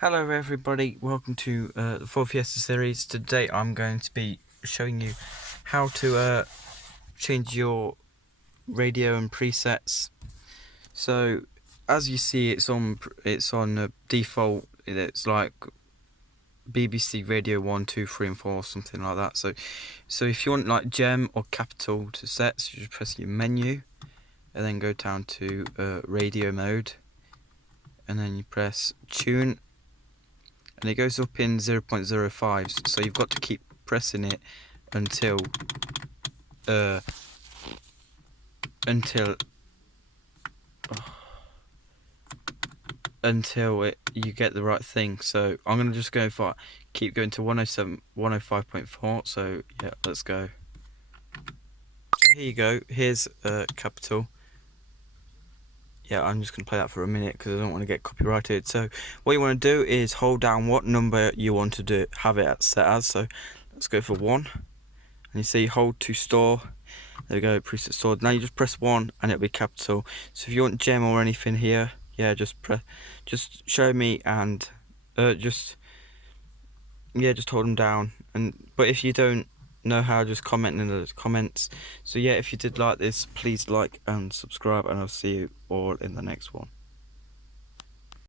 Hello everybody, welcome to the Fiesta series. Today I'm going to be showing you how to change your radio and presets. So as you see, it's on default. It's like BBC Radio 1, 2, 3 and 4, something like that. So if you want like gem or capital to set, so you just press your menu and then go down to radio mode and then you press tune. And it goes up in 0.05, so you've got to keep pressing it until you get the right thing. So I'm gonna just go for keep going to 107 105.4. So yeah, let's go. So here you go, here's capital. Yeah, I'm just going to play that for a minute because I don't want to get copyrighted. So what you want to do is hold down what number you want to have it set as. So let's go for 1. And you see hold to store. There we go, preset stored. Now you just press 1 and it'll be capital. So if you want gem or anything here, yeah, just show me and just hold them down. But if you don't know how, just comment in the comments. So yeah, if you did like this, please like and subscribe, and I'll see you all in the next one.